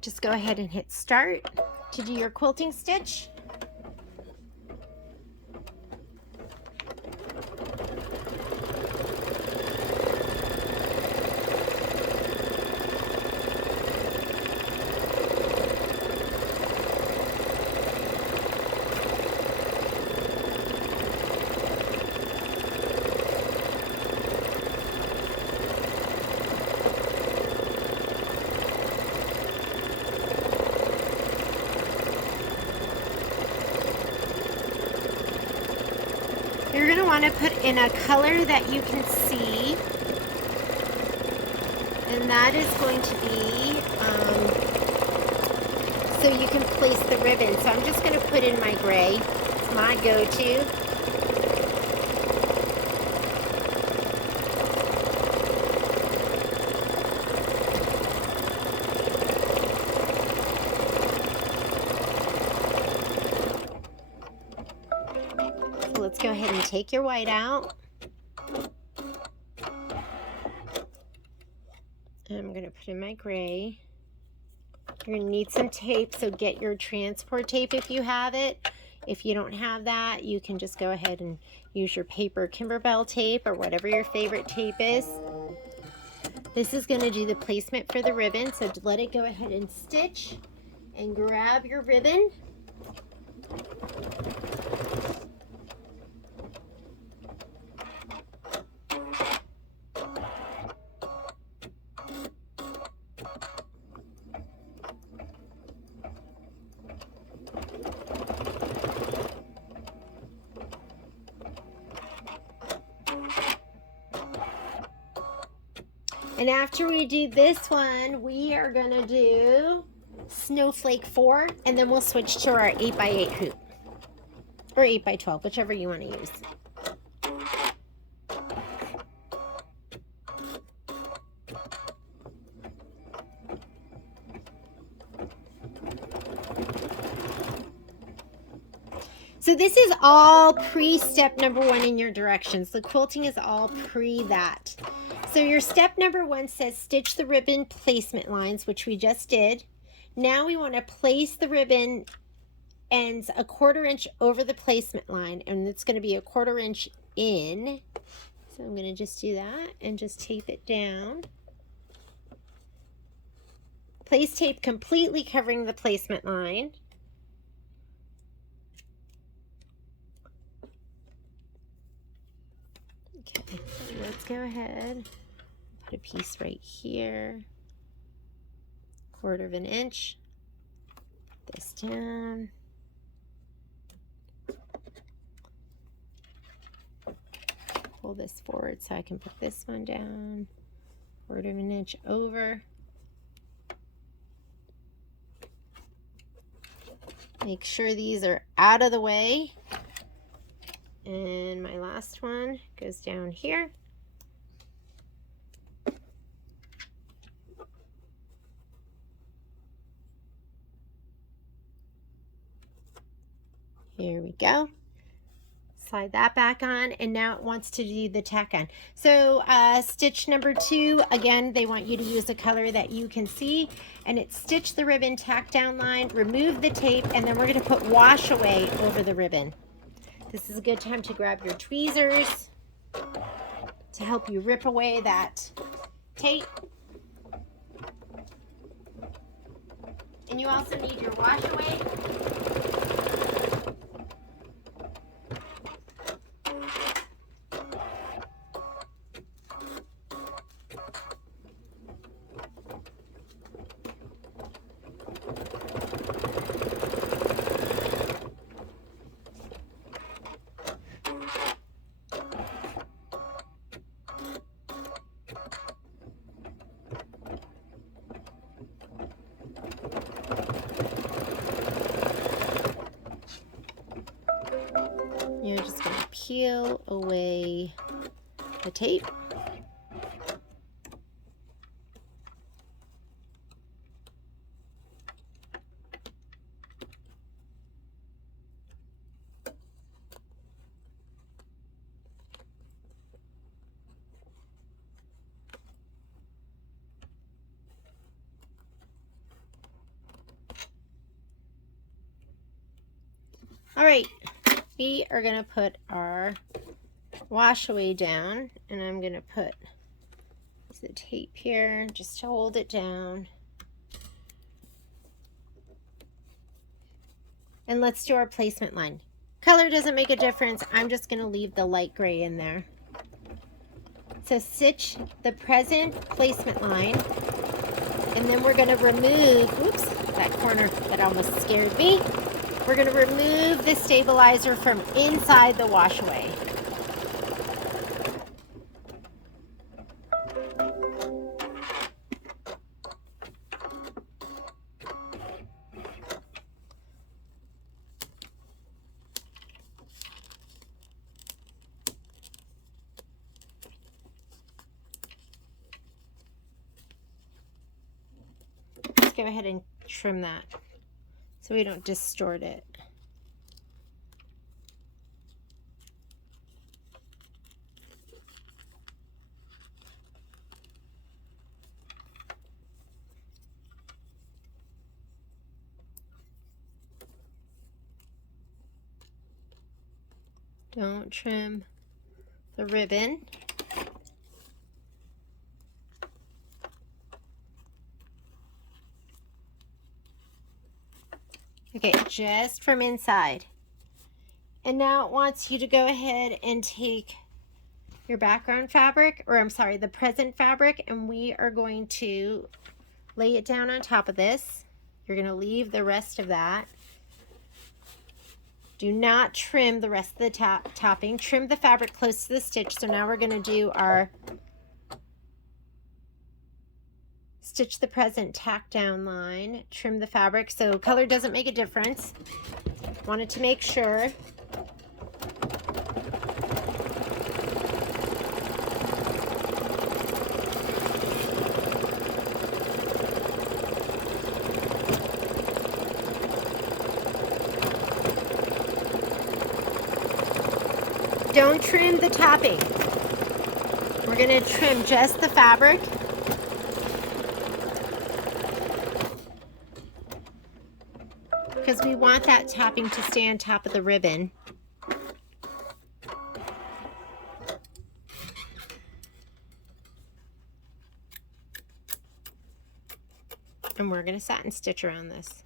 Just go ahead and hit start to do your quilting stitch. You're going to want to put in a color that you can see, and that is going to be so you can place the ribbon. So I'm just going to put in my gray. It's my go-to. Let's go ahead and take your white out. And I'm going to put in my gray. You're going to need some tape, so get your transport tape if you have it. If you don't have that, you can just go ahead and use your paper Kimberbell tape or whatever your favorite tape is. This is going to do the placement for the ribbon, so let it go ahead and stitch and grab your ribbon. And after we do this one, we are going to do Snowflake 4, and then we'll switch to our 8x8 hoop. Or 8x12, whichever you want to use. So this is all pre-step number 1 in your directions. The quilting is all pre that. So your step number 1 says stitch the ribbon placement lines, which we just did. Now we want to place the ribbon ends a 1/4 inch over the placement line, and it's going to be a 1/4 inch in. So I'm going to just do that and just tape it down. Place tape completely covering the placement line. Okay, so let's go ahead, put a piece right here, 1/4 inch, put this down. Pull this forward so I can put this one down, 1/4 inch over. Make sure these are out of the way. And my last one goes down here. Here we go. Slide that back on, and now it wants to do the tack on. So stitch number 2, again, they want you to use a color that you can see, and it's stitch the ribbon tack down line, remove the tape, and then we're going to put wash away over the ribbon. This is a good time to grab your tweezers to help you rip away that tape. And you also need your wash away. You're just going to peel away the tape. All right. We are going to put our wash away down, and I'm going to put the tape here just to hold it down. And let's do our placement line. Color doesn't make a difference. I'm just going to leave the light gray in there. So stitch the present placement line, and then we're going to remove, oops, that corner that almost scared me. We're going to remove the stabilizer from inside the wash away. Let's go ahead and trim that so we don't distort it. Don't trim the ribbon. Okay, just from inside. And now it wants you to go ahead and take your background fabric, or I'm sorry, the present fabric, and we are going to lay it down on top of this. You're going to leave the rest of that. Do not trim the rest of the topping. Trim the fabric close to the stitch. So now we're going to do our Stitch the present tack down line, trim the fabric so color doesn't make a difference. Wanted to make sure. Don't trim the topping. We're going to trim just the fabric. Because we want that topping to stay on top of the ribbon. And we're going to satin stitch around this.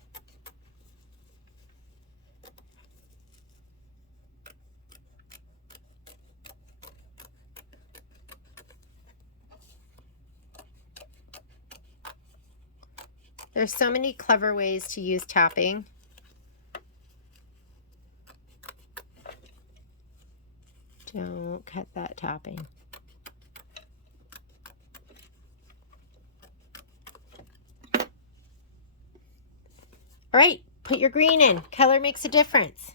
There's so many clever ways to use topping. Don't cut that topping. All right, put your green in. Color makes a difference.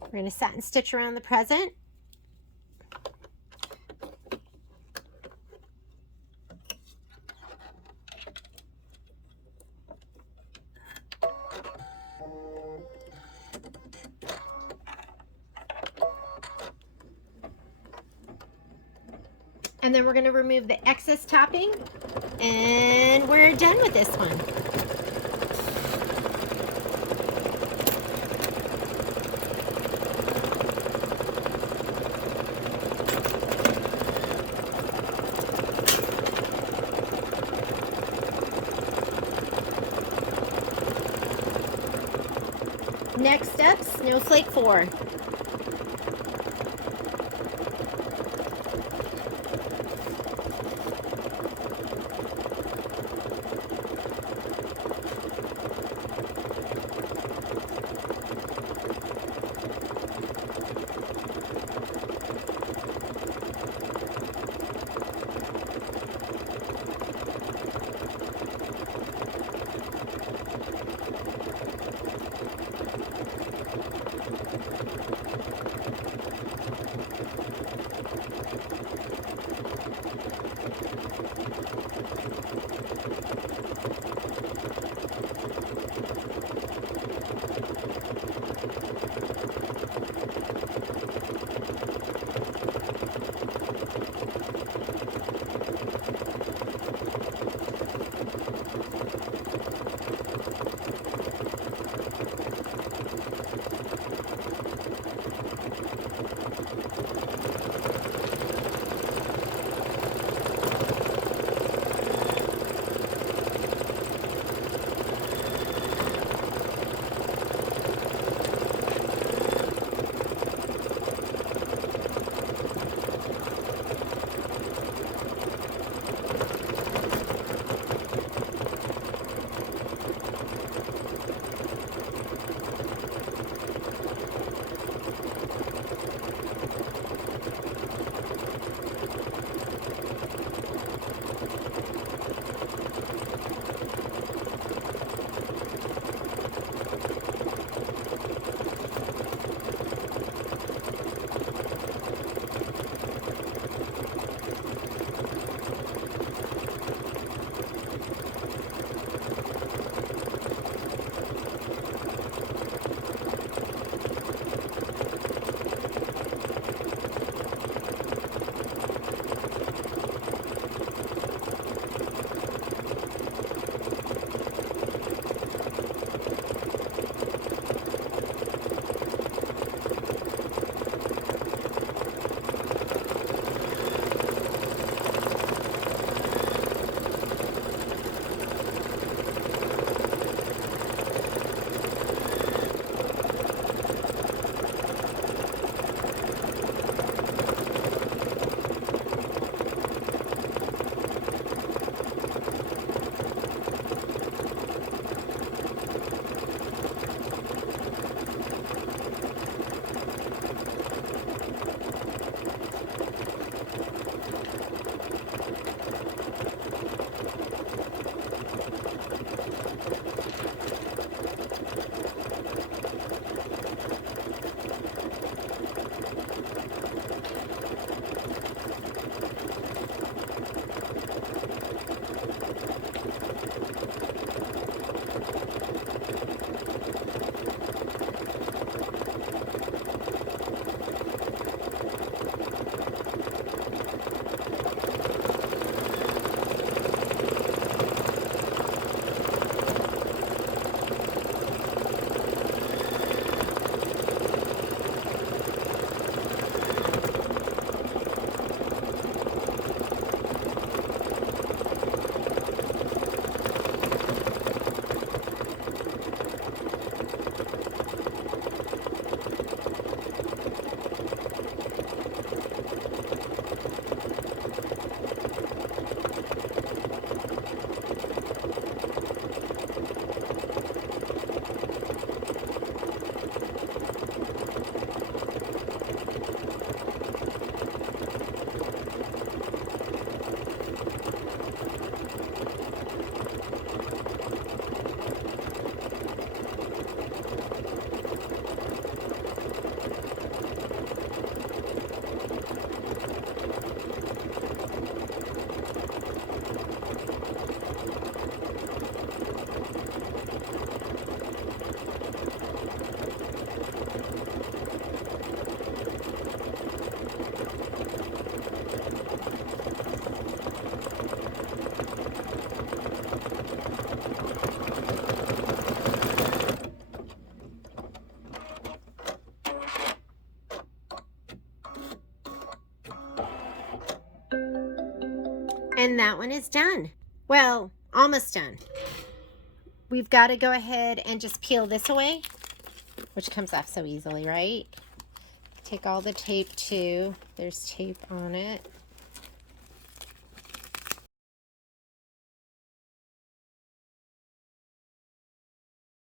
We're going to satin stitch around the present. And then we're going to remove the excess topping, and we're done with this one. Next up, Snowflake 4. And that one is done. Well, almost done. We've got to go ahead and just peel this away, which comes off so easily, right? Take all the tape too. There's tape on it.